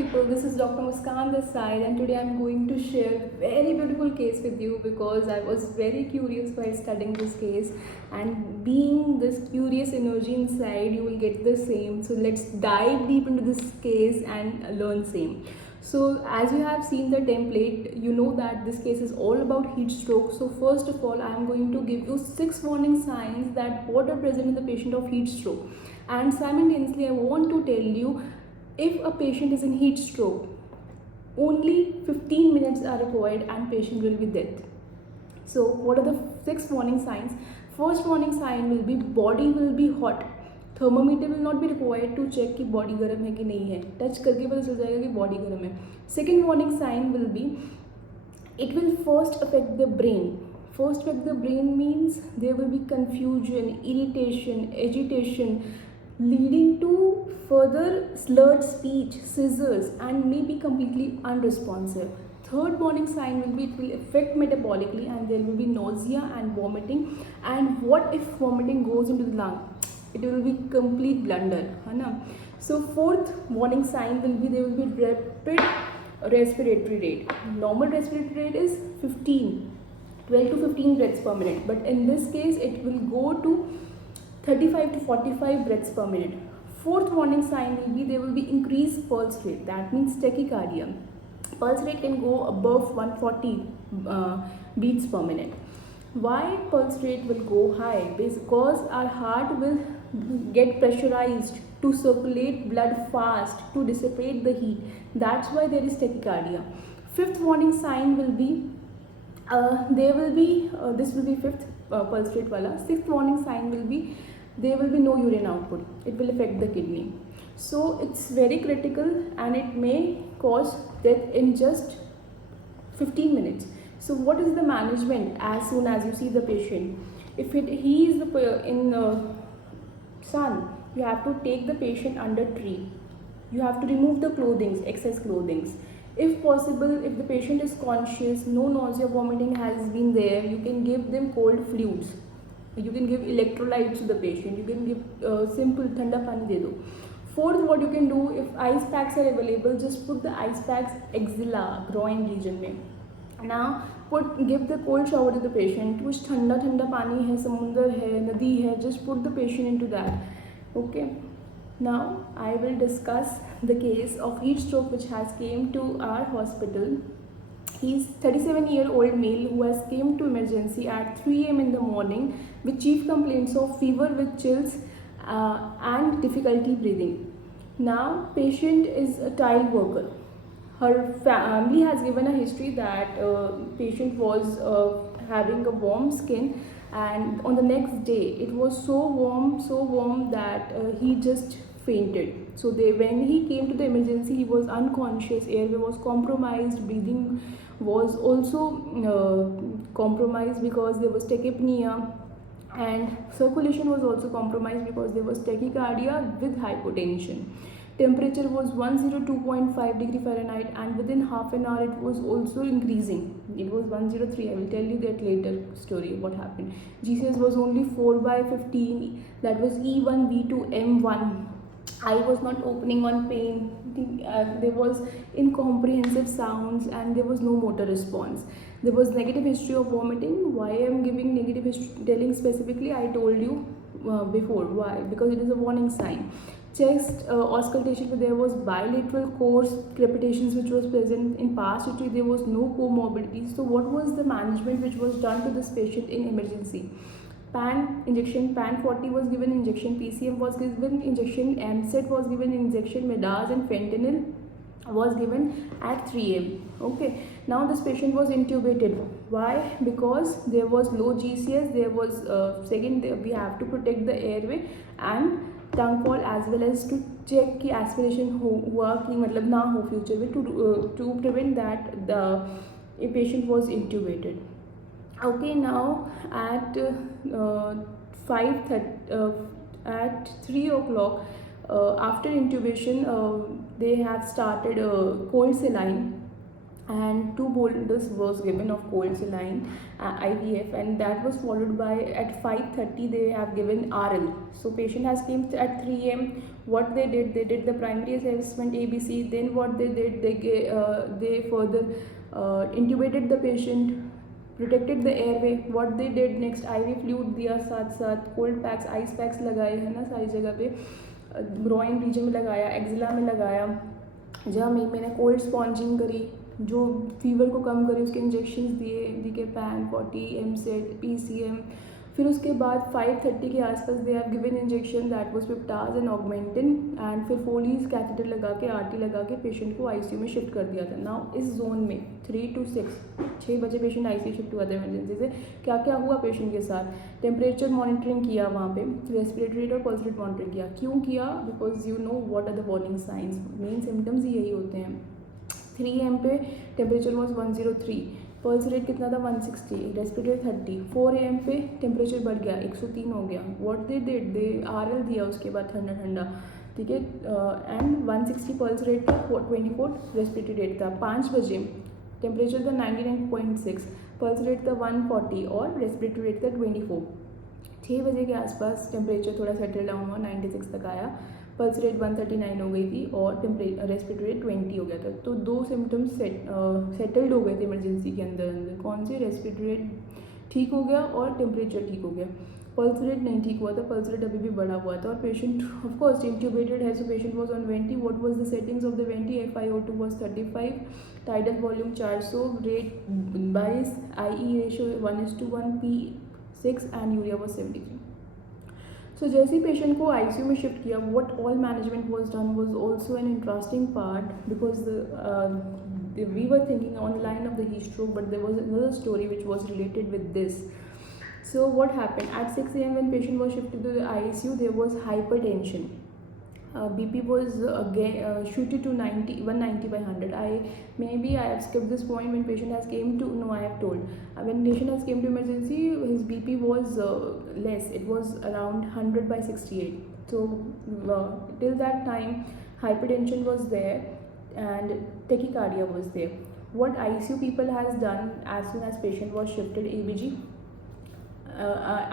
people, this is Dr. Muskaan this side, and today I'm going to share a very beautiful case with you because I was very curious while studying this case, and being this curious energy inside, you will get the same. So let's dive deep into this case and learn same. So as you have seen the template, you know that this case is all about heat stroke. So first of all, I am going to give you 6 warning signs that what are present in the patient of heat stroke, and simultaneously I want to tell you, if a patient is in heat stroke, only 15 minutes are required and patient will be dead. So what are the 6 warning signs? First warning sign will be body will be hot. Thermometer will not be required to check कि body गर्म है कि नहीं है. Touch करके पता चल जाएगा कि body गर्म है. Second warning sign will be it will first affect the brain. First affect the brain means there will be confusion, irritation, agitation, leading to further slurred speech, seizures, and may be completely unresponsive. Third warning sign will be it will affect metabolically and there will be nausea and vomiting. And what if vomiting goes into the lung? It will be complete blunder, है ना? So fourth warning sign will be there will be rapid respiratory rate. Normal respiratory rate is 12 to 15 breaths per minute, but in this case it will go to 35 to 45 breaths per minute. Fourth warning sign will be there will be increased pulse rate. That means tachycardia. Pulse rate can go above 140 beats per minute. Why pulse rate will go high? Because our heart will get pressurized to circulate blood fast to dissipate the heat. That's why there is tachycardia. Fifth warning sign will be this will be fifth pulse rate wala. Sixth warning sign will be there will be no urine output. It will affect the kidney. So it's very critical and it may cause death in just 15 minutes. So what is the management as soon as you see the patient? If he is in sun, you have to take the patient under tree. You have to remove the clothing, excess clothing. If possible, if the patient is conscious, no nausea, vomiting has been there, you can give them cold fluids. You can give electrolytes to the patient. You can give simple thanda pani de do. Fourth, what you can do, if ice packs are available, just put the ice packs axilla, groin region में. Now give the cold shower to the patient. कुछ ठंडा ठंडा पानी है, समुंदर है, नदी है, just put the patient into that. Okay. Now I will discuss the case of heat stroke which has came to our hospital. He is 37-year-old male who has came to emergency at 3 a.m. in the morning with chief complaints of fever with chills and difficulty breathing. Now patient is a tile worker. Her family has given a history that patient was having a warm skin, and on the next day it was so warm that he just fainted. So when he came to the emergency, he was unconscious, airway was compromised, breathing was also compromised because there was tachypnea, and circulation was also compromised because there was tachycardia with hypotension. Temperature was 102.5 degree Fahrenheit, and within half an hour it was also increasing. It was 103. I will tell you that later story what happened. GCS was only 4/15. That was E1, V2, M1. Eye was not opening on pain. There was incomprehensive sounds and there was no motor response. There was negative history of vomiting. Why I am giving negative history, telling specifically, I told you before. Why? Because it is a warning sign. Chest auscultation, there was bilateral coarse crepitations which was present in past history. There was no comorbidity. So what was the management which was done to this patient in emergency? PAN injection, PAN 40 was given injection, PCM was given injection, MSET was given injection, Medas and fentanyl was given at 3 a.m. Okay, now this patient was intubated. Why? Because there was low GCS, there was second, we have to protect the airway and tongue fall, as well as to check कि aspiration हुआ कि मतलब ना हो future में, to prevent that the patient was intubated. Okay, now at 3 o'clock after intubation they have started cold saline, and 2 boulders was given of cold saline IVF, and that was followed by at 5:30 they have given RL. So patient has came at 3 a.m. What they did the primary assessment ABC. Then what they did, they further intubated the patient, protected the airway. What they did next, IV fluid दिया, साथ साथ cold PACS, ice packs लगाए है ना सारी जगह पे, groin reason में लगाया, एक्जिला में लगाया, जहाँ मैंने कोल्ड स्पॉन्जिंग करी, जो फीवर को कम करी उसके इंजेक्शंस दिए, डी पैन 40 MZ PCM. फिर उसके बाद 5:30 के आसपास they have given injection that was Piptaz and Augmentin, and फिर फोलीज कैथेटर लगा के RT लगा के पेशेंट को ICU में शिफ्ट कर दिया था. नाउ इस जोन में 3 to 6 बजे पेशेंट ICU शिफ्ट हुआ था इमरजेंसी से. क्या क्या हुआ पेशेंट के साथ, टेम्परेचर मॉनिटरिंग किया वहाँ पे, रेस्पिरेटरी रेट और पल्स रेट मॉनिटर किया. क्यों किया, because you know what are the warning signs, main symptoms ही यही होते हैं. 3 AM पे टेम्परेचर वॉज 103, पल्स रेट कितना था 160, रेस्पिरेटरी 30. 4 AM पे टेम्परेचर बढ़ गया 103 हो गया. What they did, they RL दिया उसके बाद ठंडा ठंडा, ठीक है, एंड 160 पल्स रेट था, 24 रेस्पिरेटरी रेट था. 5 बजे टेम्परेचर था 99.6, पल्स रेट था 140 और रेस्पिरेटरी रेट था 24. 6 बजे के आसपास टेम्परेचर थोड़ा सेटल डाउन हुआ, 96 तक आया, पल्स रेट 139 हो गई थी और रेस्पिरेटरी रेट 20 हो गया था. तो 2 सिम्टम्स सेटल्ड हो गए थे इमरजेंसी के अंदर अंदर. कौन से, रेस्पिरेटरी रेट ठीक हो गया और टेम्परेचर ठीक हो गया. पल्स रेट नहीं ठीक हुआ था, पल्स रेट अभी भी बढ़ा हुआ था और पेशेंट ऑफ कोर्स इंट्यूबेटेड है. So patient was on vanity. What was the settings of the vanity, FiO2 was 35, tidal volume 400, rate 22, IE ratio 1:1, P6 and urea was 73. सो जैसे ही पेशेंट को ICU में शिफ्ट किया, what all management was done was also an interesting part, because we were thinking on the line of the heat stroke, but there was another story which was related with this. So what happened at 6 AM when patient was shifted to the ICU, there was hypertension. BP was again shooted to 190 by 100. I have skipped this point. When patient has came to, no, I have told, when patient has came to emergency, his BP was less. It was around 100 by 68. So till that time hypertension was there and tachycardia was there. What ICU people has done, as soon as patient was shifted, ABG,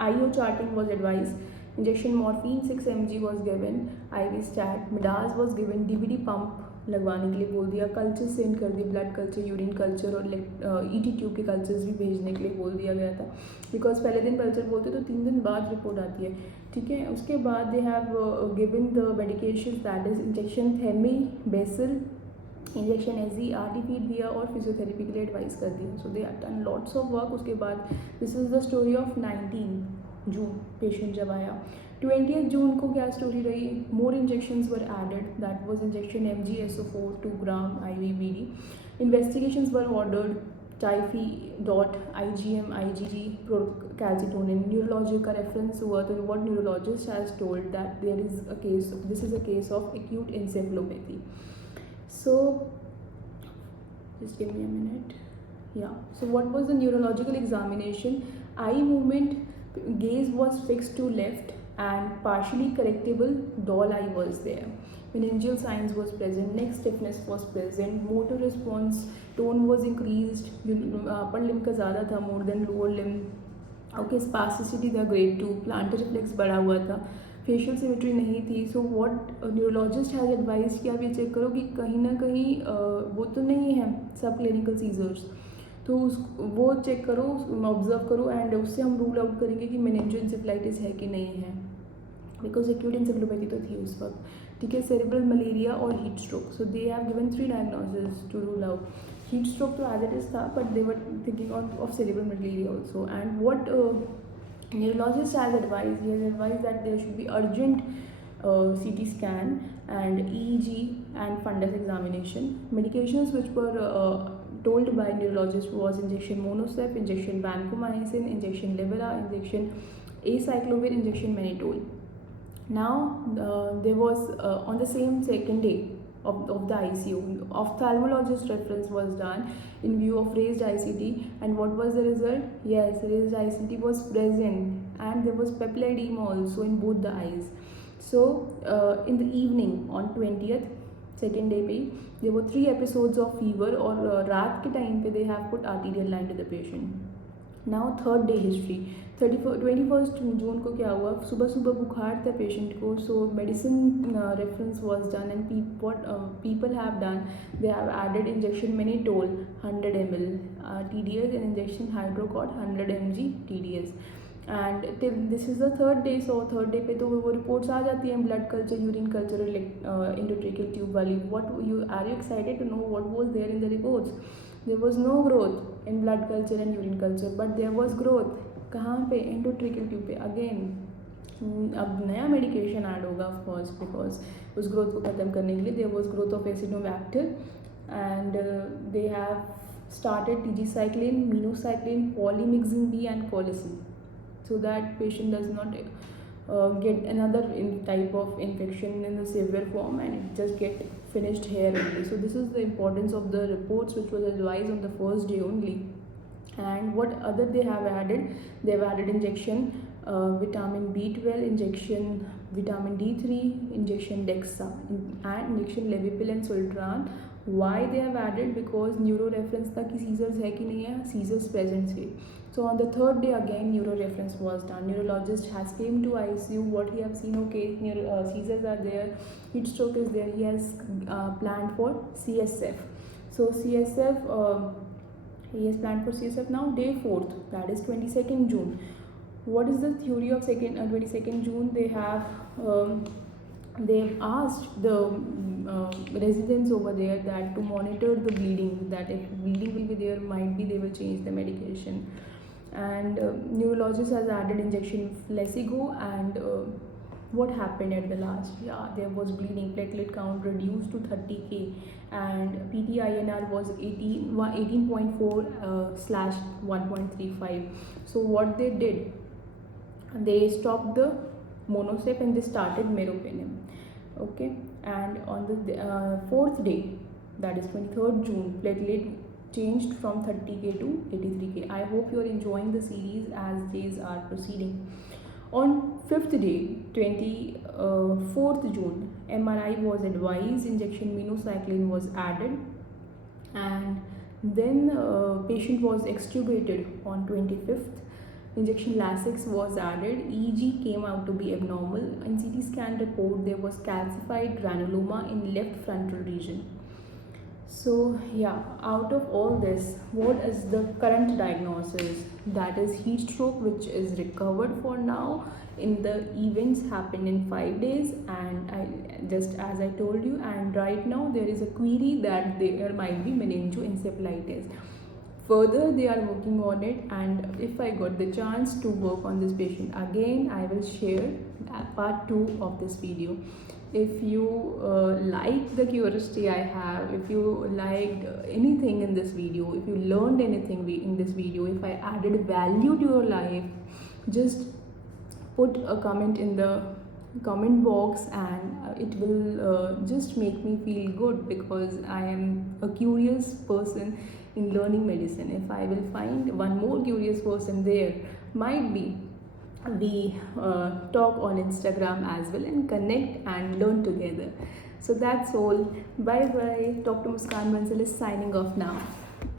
IO charting was advised, injection morphine 6 mg was given, IV stat, Midas was given, DVD pump लगवाने के लिए बोल दिया, culture send कर दिए, blood culture, urine culture और ET tube के cultures भी भेजने के लिए बोल दिया गया था. बिकॉज पहले दिन कल्चर बोलते तो 3 दिन बाद रिपोर्ट आती है, ठीक है. उसके बाद they have given the medication that is injection थेमी बेसिल, इंजेक्शन एजी, RT फीड दिया और फिजियोथेरेपी के लिए एडवाइस कर दिया. So they have done lots of work. उसके बाद this is the story of 19 June patient जब आया. 20 जून को क्या स्टोरी रही, more injections were added, that was injection MgSO4 2 gram IV BD. Investigations were ordered, typhi dot IgM IgG calcitonin. Neurology का reference हुआ तो what neurologist has told that there is a case, this is a case of acute encephalopathy. So just give me a minute. Yeah, so what was the neurological examination? Eye movement, gaze was fixed to left and partially correctable doll eye was there. Meningeal signs was present, neck stiffness was present, motor response tone was increased, upper limb का ज़्यादा था more than lower limb. Okay, spasticity था grade 2, plantar reflex बढ़ा हुआ था, facial symmetry नहीं थी. So what neurologist has advice कि आप ये चेक करो कि कहीं ना कहीं वो तो नहीं है सब क्लिनिकल सीजर्स, तो वो चेक करो, ऑब्जर्व करो एंड उससे हम रूल आउट करेंगे कि मेनिंजियल एन्सेफेलाइटिस है कि नहीं है, बिकॉज एक्यूट एन्सेफेलोपैथी तो थी उस वक्त, ठीक है. सेरेब्रल मलेरिया और heat stroke. So they have given 3 diagnosis to rule out. Heat stroke तो एज इट इज था, but they were thinking of cerebral malaria also. And what neurologist has advised, he has advised that there should be urgent CT scan and EEG and fundus examination. Medications which were told by neurologist was injection Monosep, injection vancomycin, injection Levera, injection acyclovir, injection mannitol. Now there was on the same second day of the ICU, ophthalmologist reference was done in view of raised ICT, and what was the result? Yes, raised ICT was present and there was papillary edema also in both the eyes. So in the evening on 20th second day पे ही there were 3 episodes of fever और रात के time पे they have put arterial line to the patient. Now third day history 21 June को क्या हुआ, सुबह सुबह बुखार था पेशेंट को, so medicine reference was done and what people have done, they have added injection mannitol 100 ml TDS and injection hydrocort 100 mg TDS and till this is the third day. So third day पे तो वो reports आ जाती हैं, blood culture, urine culture, endotracheal tube वाली. What you are you excited to know what was there in the reports? There was no growth in blood culture and urine culture, but there was growth. कहाँ पे? Endotracheal tube पे. Again, अब नया medication add होगा of course, because उस growth को ख़त्म करने के लिए there was growth of acidomactyl and they have started tigecycline, minocycline, polymyxin B and colicin, so that patient does not get another type of infection in the severe form and it just get finished here only. So this is the importance of the reports which was advised on the first day only. And what other they have added? They have added injection vitamin B12, injection vitamin D3, injection DEXA and injection Levipil and Sultran. Why they have added? Because neuro reference था कि seizures है कि नहीं है, seizures present थे. So on the third day again neuro reference was done. Neurologist has came to ICU. What he have seen? Okay, seizures are there, heat stroke is there. He has planned for CSF. So CSF, he has planned for CSF now day 4th, that is 22nd June. What is the theory of 22nd June? They have they've asked the residents over there that to monitor the bleeding, that if bleeding will be there, might be they will change the medication. And neurologist has added injection Lesigo and what happened at the last? Yeah, there was bleeding, platelet count reduced to 30k and PT-INR was 18.4/1.35. So what they did, they stopped the monosep and they started meropenem. Okay, and on the fourth day, that is 23rd June, platelet changed from 30k to 83k. I hope you are enjoying the series as days are proceeding. On 5th day, 24th June, MRI was advised, injection minocycline was added and then patient was extubated on 25th. Injection Lasix was added. EEG came out to be abnormal. In CT scan report, there was calcified granuloma in left frontal region. So yeah, out of all this, what is the current diagnosis? That is heat stroke, which is recovered for now. In the events happened in 5 days, and just as I told you, and right now there is a query that there might be meningoencephalitis. Further, they are working on it, and if I got the chance to work on this patient again, I will share part 2 of this video. If you like the curiosity I have, if you liked anything in this video, if you learned anything in this video, if I added value to your life, just put a comment in the comment box and it will just make me feel good, because I am a curious person in learning medicine. If I will find one more curious person there, might be we talk on Instagram as well and connect and learn together. So that's all. Bye bye. Dr. Muskaan is signing off now.